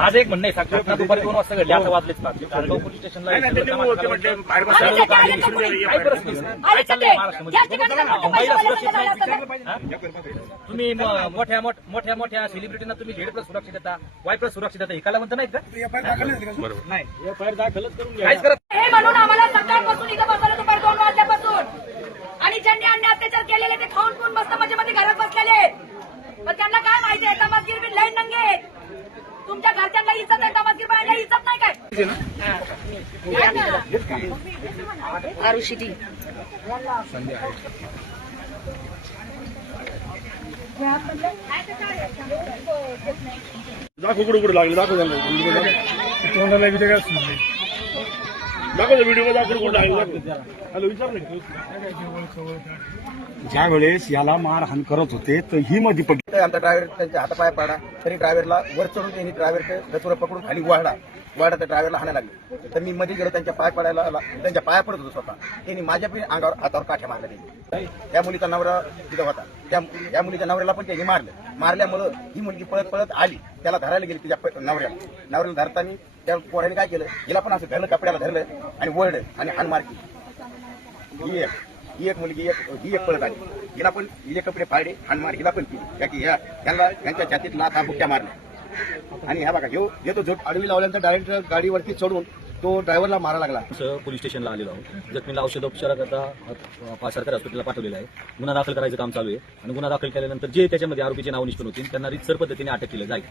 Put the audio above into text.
माझं एक म्हणणं आहे घटना दुपारी 2 वाजता घडली, आता वाजलेच 5. गारगाव पोलीस स्टेशनला काय गरज नाही मुंबईला तुम्ही मोठ्या मोठ्या सेलिब्रिटींना तुम्ही झेड प्लस सुरक्षित देता, वाय प्लस सुरक्षित देता, एकाला म्हणता नाहीत का? नाही, एफआयआर दाखलच करून घ्या. काहीच करत हे म्हणून आम्हाला सकाळपासून इथं बसवलं दुपारी 2 वाजल्यापासून. आणि ज्यांनी अन्य अत्याचार केलेले ते खाऊन पिऊन मस्त मजेमध्ये घरात बसलेले आहेत. पण त्यांना काय माहिती आहे, तमासगीर बी लय नंगे आहेत. तुमच्या घरच्यांना इज्जत आहे, तमासगीर बाळांना इज्जत नाही काय? आरुषी दाखव कुठे लागले, दाखव व्हिडिओ दाखव कुठे लागले. हॅलो विचारलं ज्या वेळेस याला मारहाण करत होते तर ही मध्ये पडली. आमचा ड्रायव्हर त्यांच्या हातापाया पडला तरी ड्रायव्हरला वर चढून त्यांनी ड्रायव्हरचे गचुरं पकडून खाली वाढला त्या ड्रायव्हरला हाणायला लागले. तर मी मध्ये गेलो, त्यांच्या पाय पडायला त्यांच्या पाया पडत होतो स्वतः. त्यांनी माझ्या पण अंगावर हातावर काठ्या मारल्या. त्यांनी त्या मुलीचा नवरा तिथं होता, त्या मुलीच्या नवऱ्याला पण त्यांनी मारल्यामुळं ही मुलगी पळत पळत आली, त्याला धरायला गेली. तिच्या नवऱ्याला धरताना त्या पोराने काय केलं, हिला पण असं धरलं, कपड्याला धरलं आणि वळलं आणि हाणमार केली. ही एक मुलगी ही एक पळत आली, हिला पण हिचे कपडे फाडले, हाणमार हिला पण केली. त्यांच्या छातीत लाथा बुक्या मारल्या. आणि ह्या बघा येतो झोट आडवी लावल्यानंतर डायरेक्ट गाडीवरती चढून तो ड्रायव्हरला मारा लागला. पोलीस स्टेशनला आलेलो आहोत. जखमीला औषधोपचाराकरता सरकारी हॉस्पिटलला पाठवलेलं आहे. गुन्हा दाखल करायचं काम चालू आहे आणि गुन्हा दाखल केल्यानंतर जे त्याच्यामध्ये आरोपीचे नाव निष्पन्न होतील त्यांना रीतसर पद्धतीने अटक केलं जाईल.